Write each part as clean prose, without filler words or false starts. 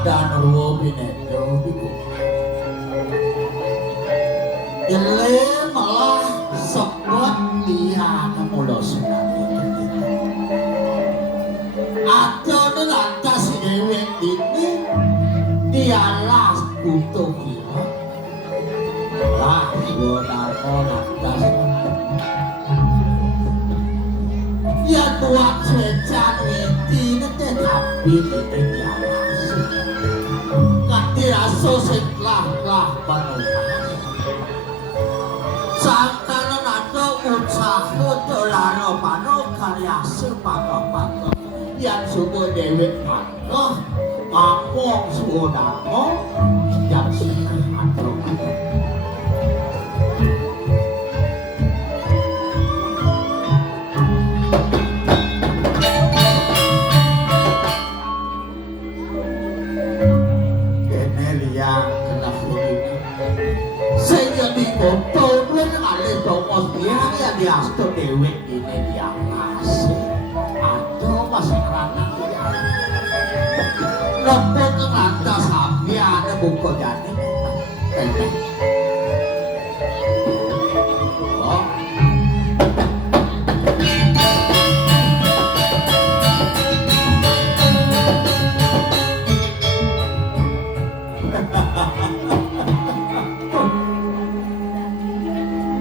ada nuwo pinedo iku. Ile malah sebut dia mulo sunati. Ada lantas dewek ini dialah kutu kira. Lah suara lantas. Ya tuan sejan itu tetapi diawasi. Katira sositlah penuh. Sangkanan ada usaha dolaro pano karya sepaka-paka. Yang suku dewek pano ngomong sudamo yang sinah atau diasto dewek ini diawasi aduh masyarakat lemput ngantas sampai ada buku jadi oh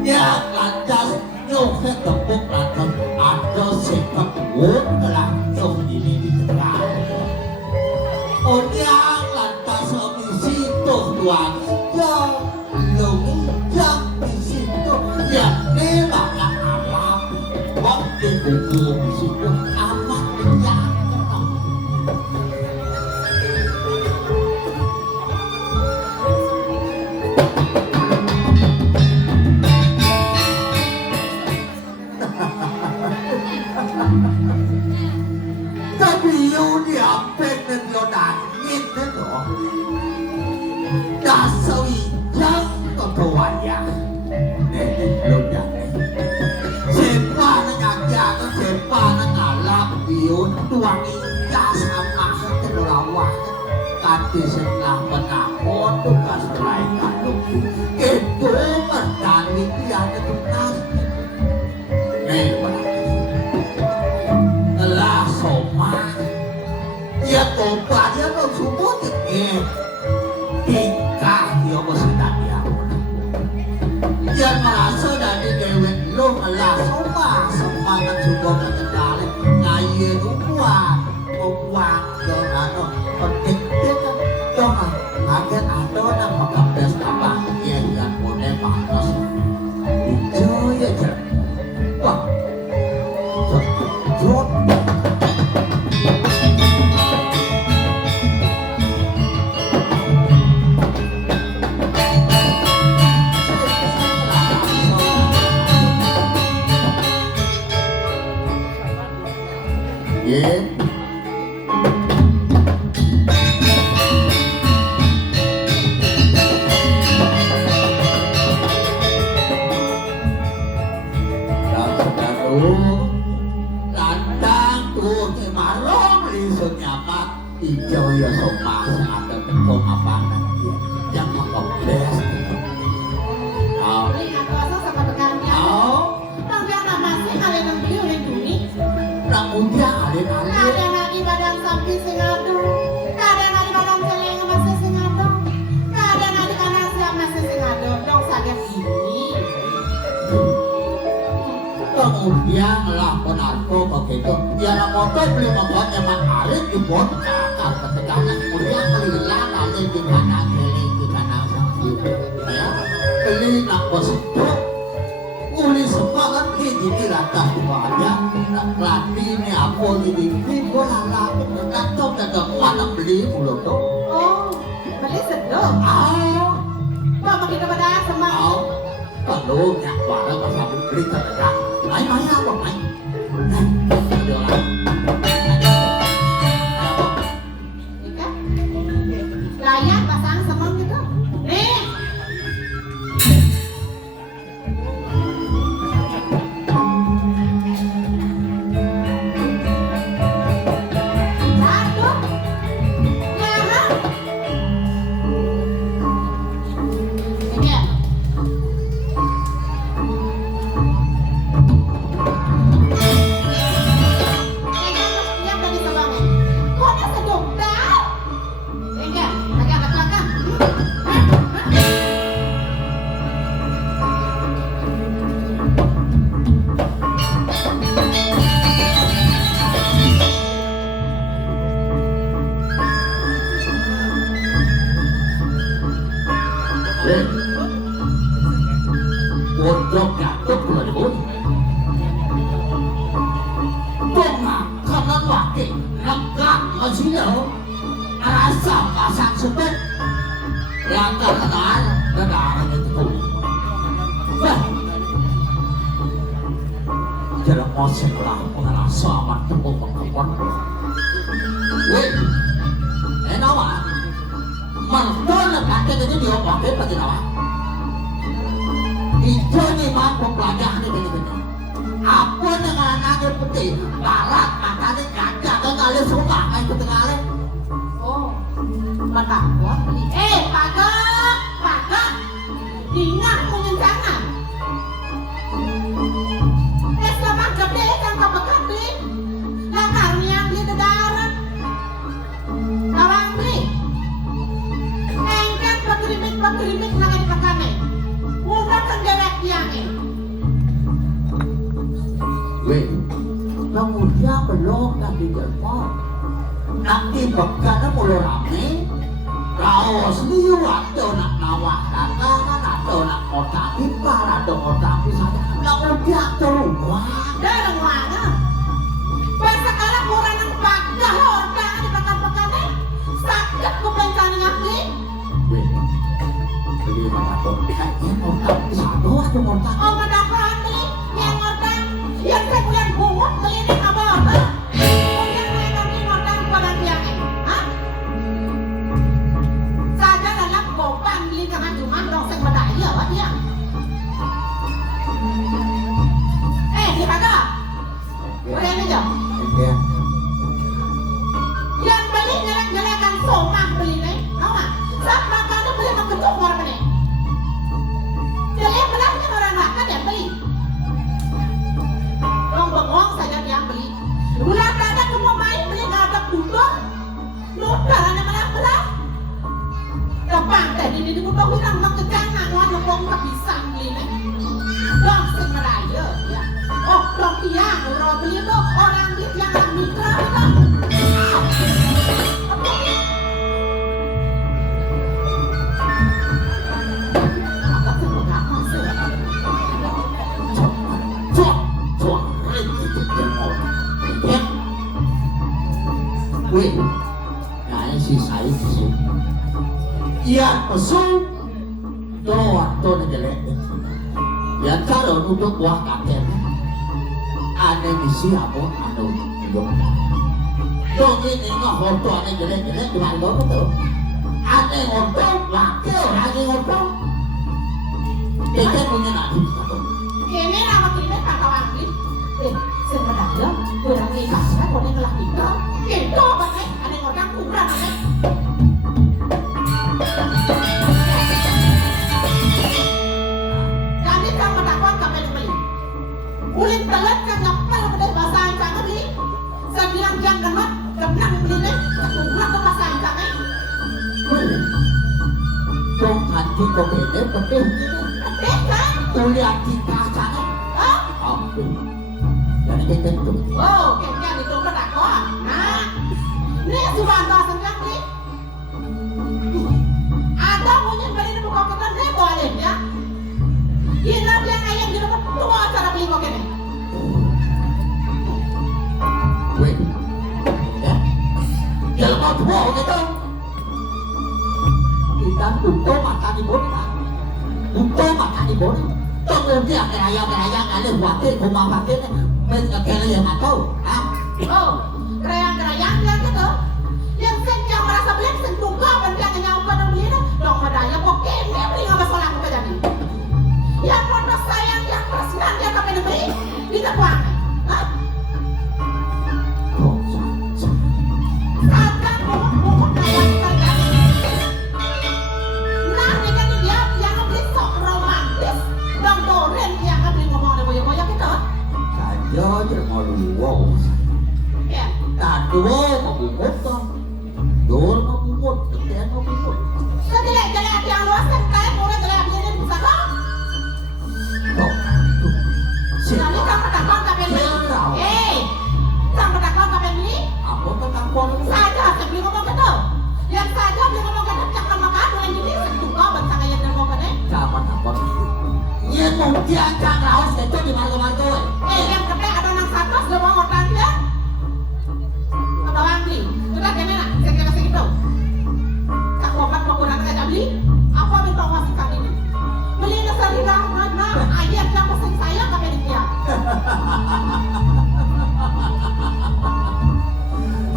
ya lantas nyoknya tepuk lantas ada sekat langsung ini ditekan oh yang lantas di situ tuan yang yang di situ yang nemakan alam waktu buku di situ amat yang tapi yuk diapek dan yuk nangit itu dasar yang ketuanya ini belum jadi siapa nangyak siapa nangalap yuk tuang iya sama terlawan kati setengah penakut tugas lain kaduk itu bertani dia itu nasi nih lah soma ya topa dia mau subuh deh tingkah dia mesti dia yang merasa dari dewek lo lah soma semangat subuh kekali ngayi uang doang penting dia kan doang agen ada orang makan pesta apa ya yang boleh panas itu ya cer wah yeah. Landang tuh kemarong lisut nyamat hijau ya sopas ada tepung apa nanti yang mengobes Udia alin-alin. Kada lagi badan sapi singado. Kada lagi badan celeng masih singado. Kada lagi kanan siap masih singado. Dong sakit ini. Kemudian lah penarko begitu. Dia nak motor beli motor emang alin di kakak ketegangan. Kemudian kelilan nanti di kanan kiri di kanan sapi. Ya, beli nak bositu. Uli semangat ini rata banyak. Lati ini apa jadi gue lala datang mana beli mulu tuh beli sedap kok kita pada semangat kalau nyak barang pas beli terdekat main apa main layak pasang semang gitu nih Untuk jatuh pula dibun. Bunga kanan wakil negak masih rasa pasang sebut yang kenal negara itu pun. Jangan mosek lah mengerasa amat tepuk mengapun. Weh, nawa, mertona kata jadi dia pakai pada nawa. Itu ni mampu pelajaran ini gini. Apa dengan anaknya putih, barat makanya kaca dan kali suka itu tengah. Oh, matakot. Pagak, ingat mengencangan. Selama gede kan kebekat beli, lakarnya beli dedaran. Awang beli, engkat pegrimit lagi dipakane. Udah kan dewek tiangin. Weh, kemudian belum nanti jempol. Nanti bekana mulai rame. Kau sendiri waktu nak nawak dagangan atau nak otak pipar atau otak pisahnya. Nak udah terumah. Darang mana? Sekarang kurang yang pagah orang di pekan-pekannya. Sakit kebencana nyakli. Weh, jadi mana tuh? Kayaknya otak pisah doang tuh otak. Oh, mendapat beli yang orang yang saya bulan bungut beli ini apa orang? Yang saya kami orang pada tiangnya. Hah? Saja dalam bopan beli karena cuma dong saya berdaya apa dia? Di mana? Udah ini jam. Yang beli nyelek-nyelekan somah beli nih, tahu nggak? Saat makan itu beli mengketuk orang ini. Jadi belaknya orang makan yang beli. Bengong saja yang beli. Bulan ada semua main beli nggak ada budok. Lutar ada belah. Depan tadi di budok bilang nak kejangan, ngomong tak bisa beli nih. Dong sing meraya ya. Oh, dong tiang, orang beli itu orang beli yang mitra itu. Apa sebut apa sih? Weh, nah si saya sih. Iya, pesul. Tuh jelek. Yang cara untuk buah kakek ada misi apa? Ada dong. Dong ini nggak foto ada jelek di mana betul? Ada foto laki lagi foto. Kita punya nanti satu. Ini nama kita kata wangli. Sebenarnya kurang ikhlas kan orang ngelah kita. Itu pakai ada orang kurang pakai. Kami kan mendakwah kami beli. Kulit telat kan ngapal pada bahasa Inggris beli. Sediang jang genot kenang beli nih. Kurang ke bahasa Inggris. Dong nanti kau beda betul. Kan? Kuliah kita sana. Jadi kita itu. Oh, kayaknya itu mendakwah. Nah, ini sudah ada senjak nih. Ada mungkin beli di buka kita nih boleh ya. Ini yang ayam di rumah tua cara beli kok ini. Weh, ya, kalau mau tua gitu, kita tutup mata di bawah, tutup mata di bawah. Tunggu dia keraya ada wakil rumah wakil, mereka yang nggak tahu, ah. Oh, kerayang-kerayang dia gitu. Yang senjang merasa beli sentuh kapan dia kenyang pada beli nih. Dong medanya kok kene beli nggak masalah aku jadi. Yang modal sayang yang persenan dia kapan beli kita buang. Hah? Akan bungkuk kawan kerja. Nah, ini kan dia yang beli sok romantis. Dong doren yang beli ngomong ada boya-boya kita. Saja jadi mau wow. Ya. Nah, dua mau bungkuk toh, dua mau bungkuk, ketiga mau bungkuk. Jelek-jelek yang luas kan kayak mulai jelek ini bisa kok. Nanti kamu takon kapan beli? Kamu takon kapan beli? Apa tuh takon? Saja saya beli ngomong gitu. Yang saja beli ngomong gitu cakap makan mulai jadi setuka bangsa kayak dan ngomong gitu. diajak raos itu di margo-margo. Yang gede ada nang satu sudah mau ngotan dia. Apa wangi? Sudah kene nak, saya kira segitu. Tak obat makunan kayak beli. Apa minta masih kali ini? Beli dasar dah, mana? Ayat yang pesan saya kami dia.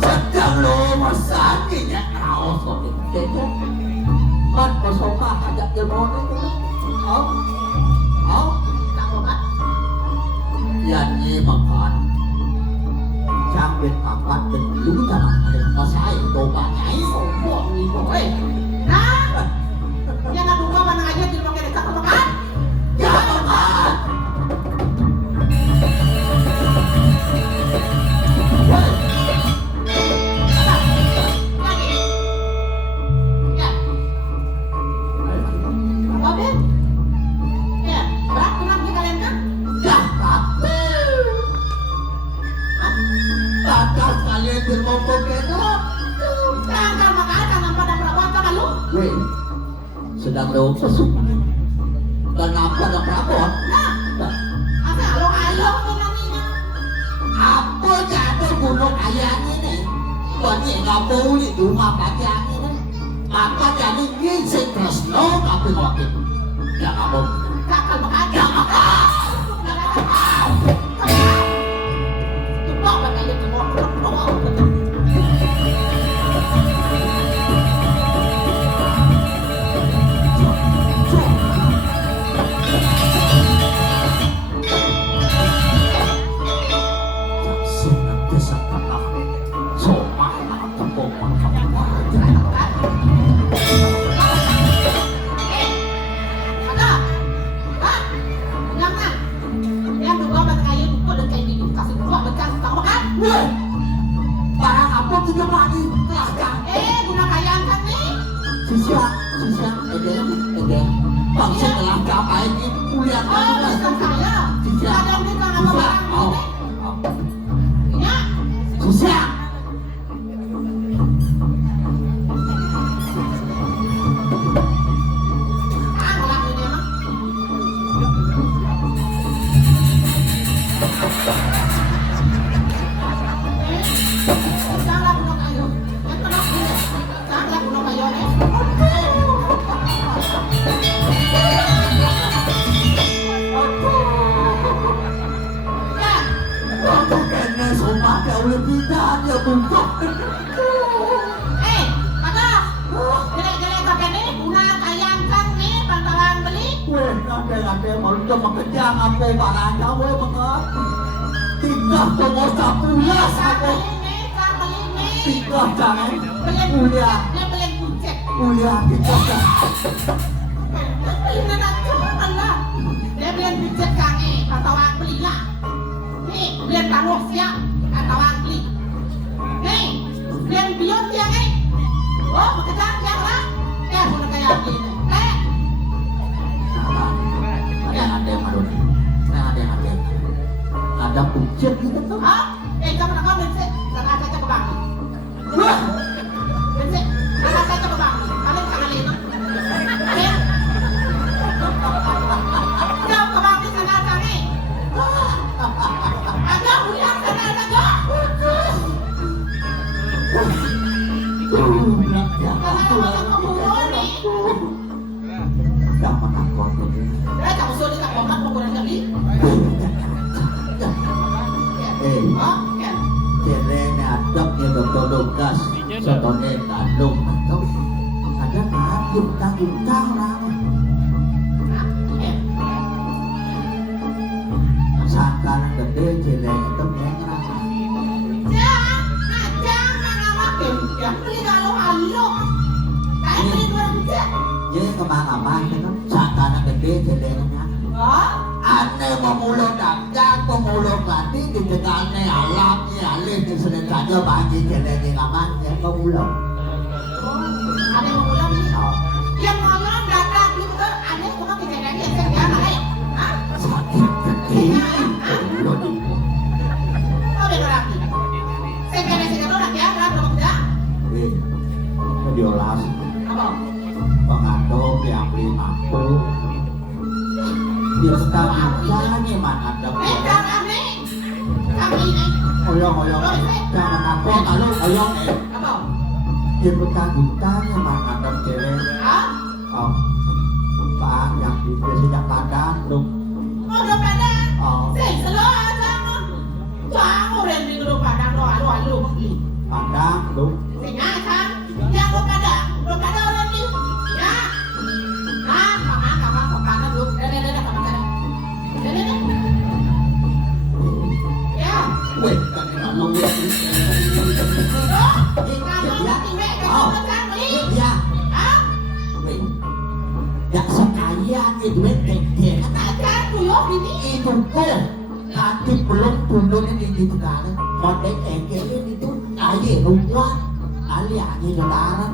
Sedang lo masakinya raos kok itu. Kan pesona ajak dia mau itu. Tak obat. Yan makan. Sampai kapan dan lu jangan ada masai coba nyai Sombong nih boy. Nah, yang ngadu gua mana aja di rumah kita makan. ya makan. Tatas kalian bermompok itu. Weh, sedang lewat sesuatu. Kenapa ada perabot? Apa jatuh gunung ayam ini? Banyak nggak boleh di rumah bagian ini. Maka jadi ngisi Tresno tapi ngokin. Ya kamu. Ya makan. Barang apa juga lagi kelakang. Guna kayaan kan nih? Sisa, ede. Bangsa kelakang apa ini kuliah Bukan saya. Ada yang kan apa barang ini? Ya. Sisa. Ada malu makejang apa barang kamu makan. Tingkah tunggu sapulas apa? Tingkah jangan. Kuliah tingkah jangan. Dia belian budget kange atau ang beli lah. Nih, belian taruh siap atau ang beli. Nih, belian bion dia nih. Oh, bekerja siap lah. Boleh kayak gini. Ada ada budget gitu tuh. Kamu nak kau bensek, jangan saja ke bank. Bensek, jangan saja ke bank. Kalian jangan lihat. Jauh ke bank ni sangat sangat. Ada hujan sana ada tak? Kalau macam kamu ni, Jangan nakal tu. kamu sudah tak komat pengurangan kami. Cerenya adabnya bertodong gas. Contohnya tandung atau ada ngajum tang lah. Sangkan gede cerenya itu mengerang. Jangan makin. Yang beli kalau halu. Kain beli 2 juta. Jadi kemana-mana kan sangkan gede cerenya. Aneh memulung dapjang, memulung latih di tengahnya alamnya alih di sini saja bagi jelek amannya memulung. Ada yang mengulang ni. Yang mengulang datang gitu, ada yang cuma kejadian yang saya naik. Sakit gede. Oh benar lagi. Saya kena orang ya, berapa muda? Diolas Apa? pengadop yang beli mampu. Dia bertanya mana ada Jangan nih. Kami nih. Oyong jangan takut kalau oyong Apa? Dia bertanya mana ada cewek Hah? oh Pak yang di sejak Padang dong Oh, udah Padang. oh Selalu aja. Jangan orang di Gunung Padang doa lu. Padang dong Sengaja kan? Yang Gunung Padang orang ni. Ya. Nah, kamu dulu. Dah kamu sana. Dah. Ya. weh kan kalau weh ya weh ya sekaya ni duit teh itu kok hati belum turun ini di negara mau engkel itu aye rumah aliannya negara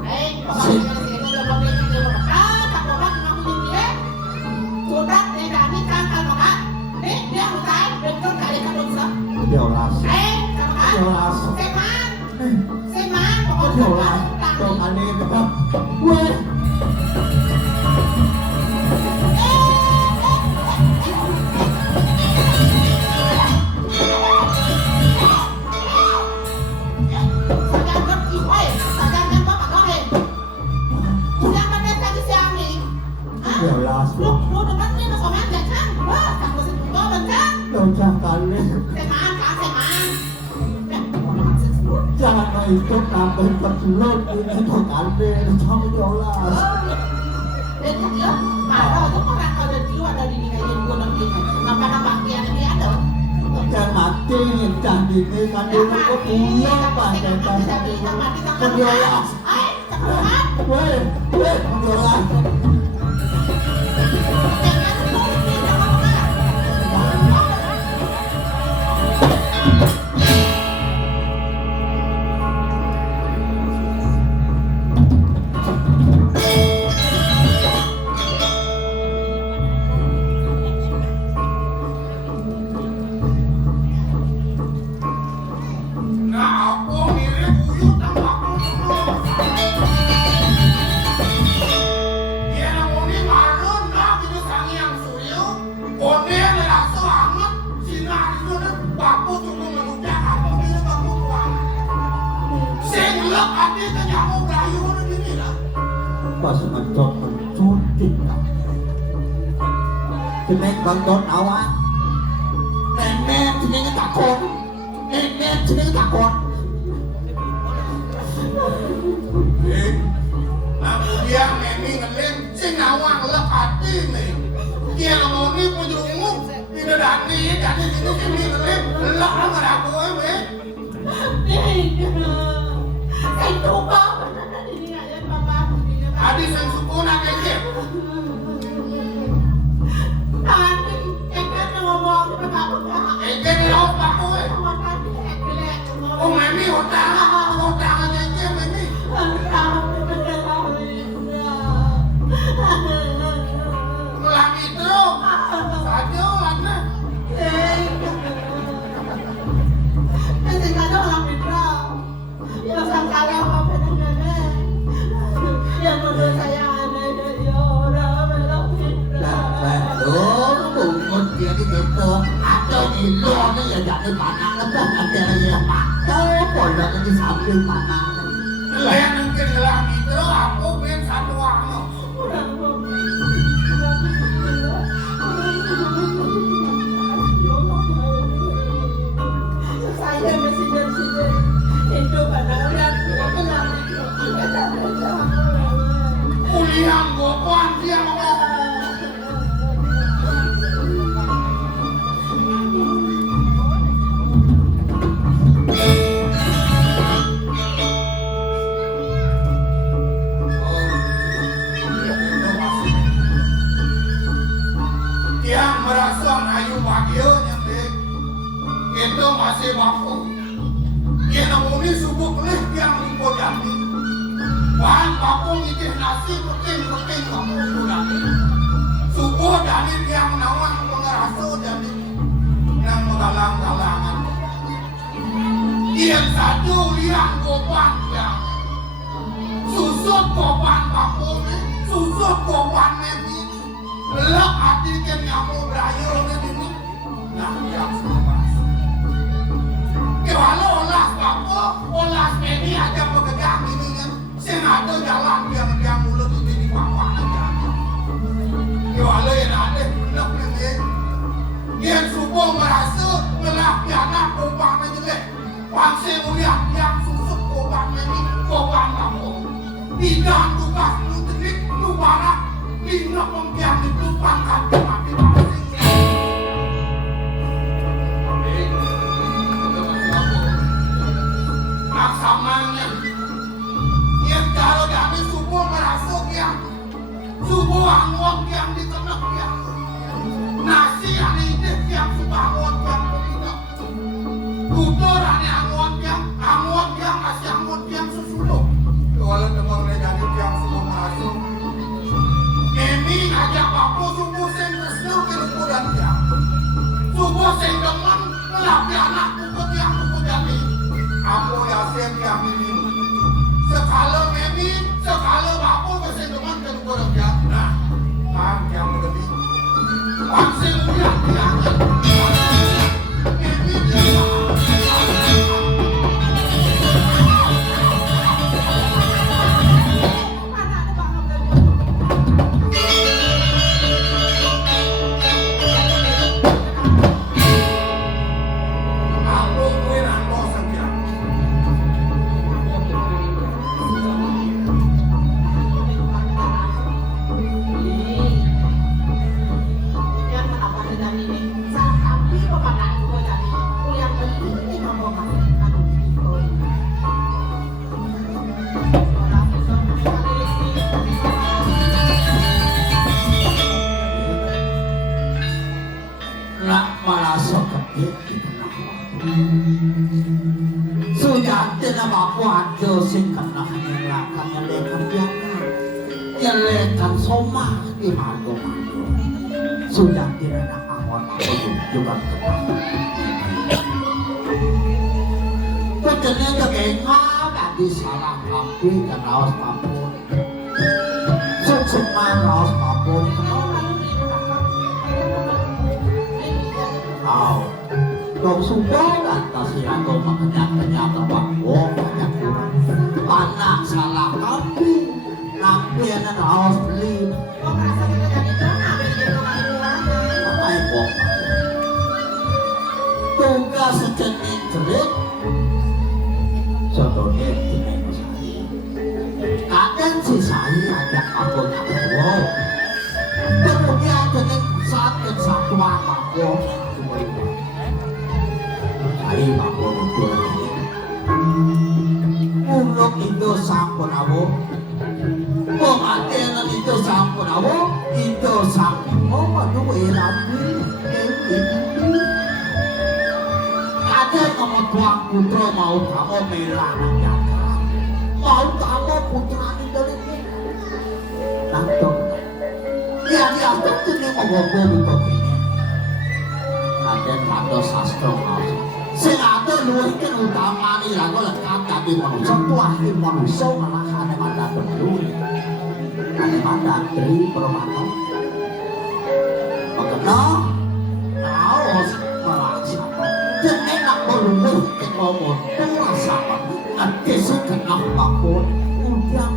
điều là còn anh em được không quên điều là đâu chẳng cần lên jangan main itu tambahin perjulut ini tuh kalbe sama diolah jangan mati jangan ini kan dulu kok punya pada dasar diolah weh diolah pas mencut tidak Jenek bantuan awak nenek jenek takut nenek jenek takut kemudian nenek ngelim sing awak lek hati nih dia ngomongnya pujungmu tidak dani ini ngelim lek nggak aku weh Adi sang suku nak kece. Eke ni laut baku eh. Oh mami hutang kece mami. Lagi terus. Saja lagi. atau di luar ya jadi panah lepas ada ya atau kalau di samping panah Lain mungkin lagi terus aku pengen satu waktu. Saya masih hidup adalah Kuliah gua kuat dia ngomong. Yang merasa ayu bahagia nyantik itu masih mampu. Dia namuni subuh kelih yang lupa jati. Bahan baku ngitih nasi penting kamu kurang. Subuh dari yang nawang mengerasa jadi yang menggalang-galangan. Yang satu liang kopan yang susut kopan baku susut kopan ini. Lek hati nyamuk berayo ini nah yang semua masuk kalau olah ini aja pekerjaan ini kan senada jalan yang mulut itu di bawah aja kalau yang ada benar ini yang subuh merasa melaki anak korban jelek bangsa mulia yang susut korban ini korban kamu tidak tugas lu terik lu barat tidak mengkian itu pangkat mati bangsa laksamanya yang kalau kami subuh merasuk yang subuh angon yang dikenek yang nasi ini yang subuh angon yang tidak tutur angon yang masih angon yang sesudah kalau teman jadi yang subuh merasuk kami ngajak aku subuh sing resno ke dan dia subuh sing demen melapi anakku ke yang jadi aku yasin yang ini sekala memi sekala aku mesin teman ke luar dia nah kan yang lebih langsung dia memi dia sudah tidak ada singkat lakan yang lekan biarkan yang lekan soma di madu-madu sudah tidak ada awal juga kemudian juga nggak disalah kampung dan rawas kampung sukses rawas kampung dong sudah lantas atau makanya terbangkong banyak anak salah kambing nampi anak harus beli tugas sejenis jelit contohnya jenis saya kadang si saya ajak aku ngaku kemudian jenis satu aku ay mapo betul ulok itu sampun awo pengantinan itu sampun awo itu sampun madu erapi ada kamu tuang putra mau kamu melarang jaga mau kamu putra itu lagi nanti dia tuh nih mau ngomong ada kado sastro sing ada luwih kan utamane lah kok lengkap tapi manusia tuahin manusia malah ada mandat dulu ada mandat dari permata makanya harus melaksanakan jenek nak berumur ke ngomong merasakan nanti sekenap apapun udah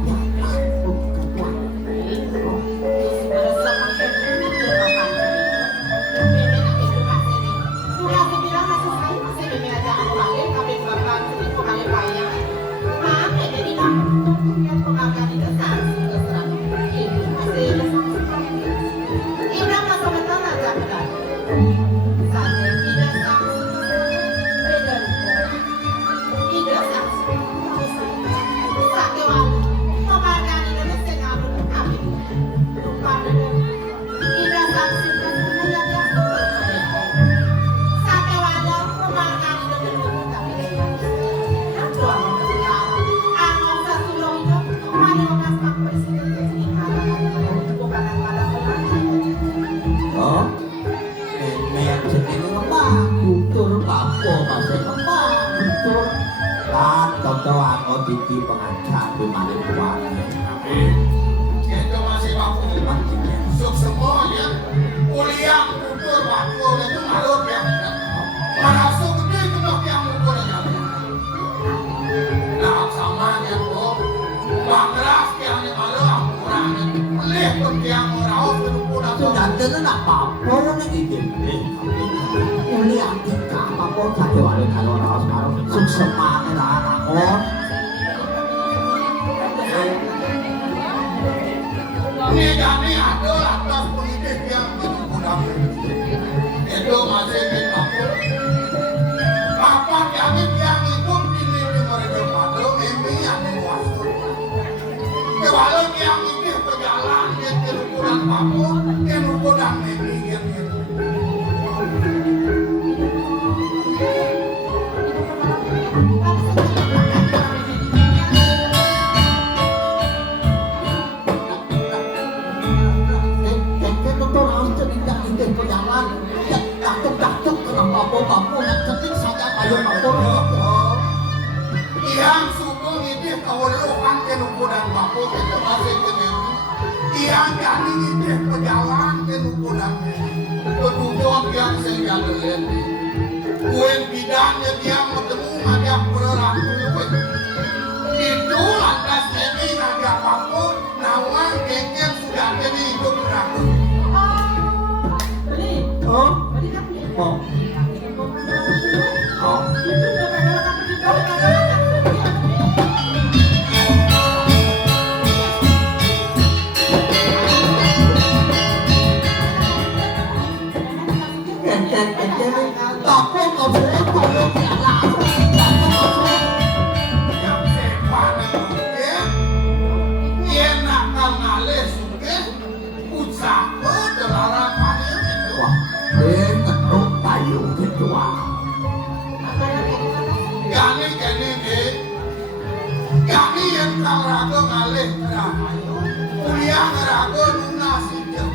deh yang orang berpulang sudah dengan apa-apa yang ide-ide. Ini antika apa-apa saja ada kalau orang sekarang semangat anak orang. Ini kami ada atas politik yang berpulang itu masih dikapur. Apa kami yang ikut pilih di mereka pada ini yang menguasai. Kalau yang ini berjalan ke kerukunan papua, kerukunan ini yang yang suku ini keweluhan kerukunan papua itu masih kena. Yang kami ini berjalan kerukunan petunjuk yang saya lihat. Kuen bidangnya yang bertemu ada berlaku. Itu lantas ini ada apapun nawang kengkel sudah jadi itu berlaku. Beli. Oh, Beli kan punya. oh, oh. Itu udah pada lengkap di bawah. Tapi kau boleh kalau dia langsung. Yang sepan itu dia nak ngalih suke usaha delarapan itu. Wah, kenut payung gitu ah. Kami yang kau ragu ngalih rahayu, kuliah ragu lunasija.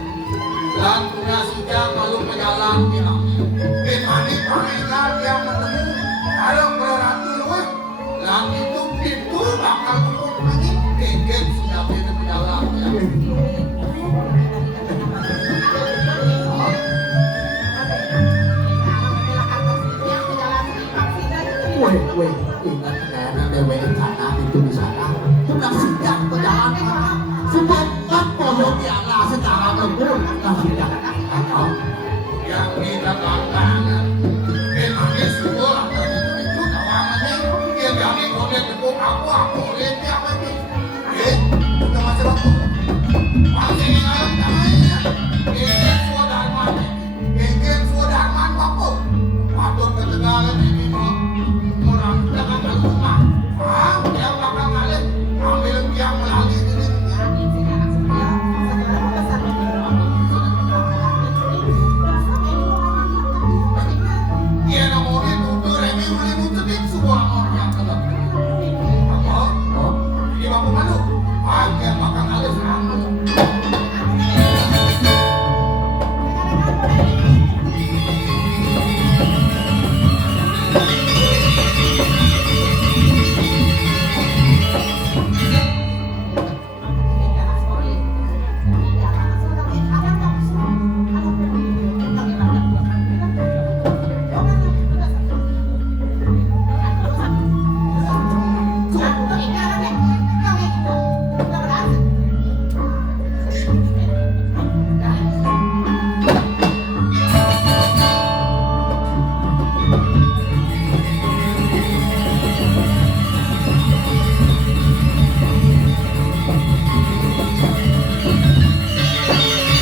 Dan lunasija malu menjalan bilang, dimana pangeran yang bertemu kalau beratu luas, lang itu bakal kumpul lagi, kengkeng sudah bisa berjalan. Weh, ingat kan ada sana itu di sana. Sudah sidang berjalan mana? Sebab kan kalau dia lah secara lembut, lah sidang. Yang kita tangan, dimana sekolah itu kawannya, dia jadi boleh tepuk aku boleh dia lagi. Kita masih waktu, masih ingat namanya.